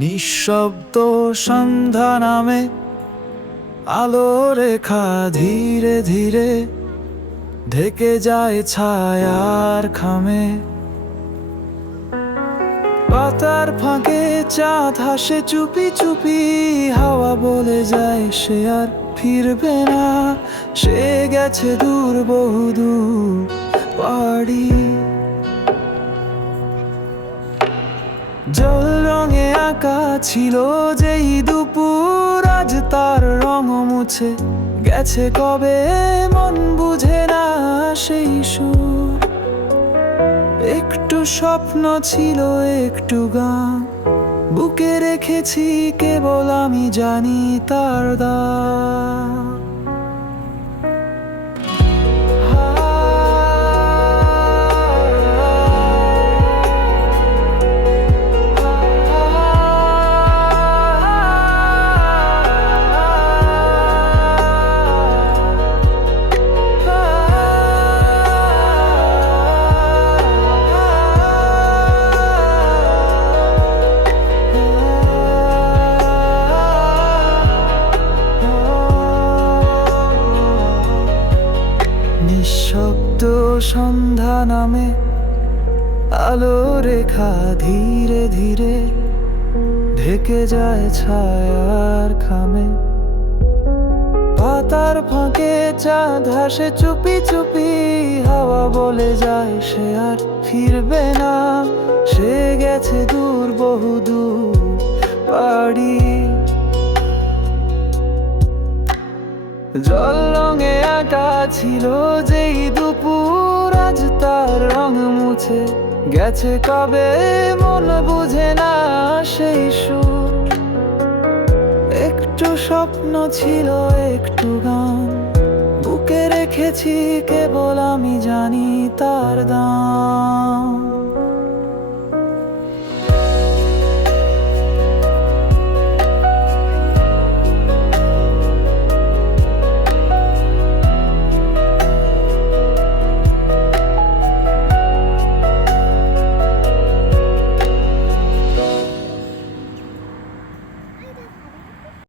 নিঃশব্দ সন্ধ্যা নামে, আলো রেখা ধীরে ধীরে ঢেকে যায় ছায়ার খামে। পাতার ফাঁকে চাঁদ হাসে, চুপি চুপি হাওয়া বলে যায় সে আর ফিরবে না। সে গেছে দূর বহুদূর পাড়ি জল রঙে আঁকা ছিল যেই দুপুর আজ তার রঙ মুছে। গেছে কবে মন বুঝে না সেই সুর। একটু স্বপ্ন ছিল, একটু গান। বুকে রেখেছি, কেবল আমি জানি তার দাম। নিঃশব্দ সন্ধ্যা নামে, আলো রেখা ধীরে ধীরে ঢেকে যায় ছায়ার খামে। পাতার ফাঁকে চাঁদ হাসে, চুপি চুপি হাওয়া বলে যায় সে আর ফিরবে না। সে গেছে দূর বহু দূর পাড়ি জল রঙে আঁকা ছিল যেই দুপুর আজ তার রং মুছে। গেছে কবে মন বুঝে না সেই সুর। একটু স্বপ্ন ছিল, একটু গান। বুকে রেখেছি কেবল আমি জানি তার দাম।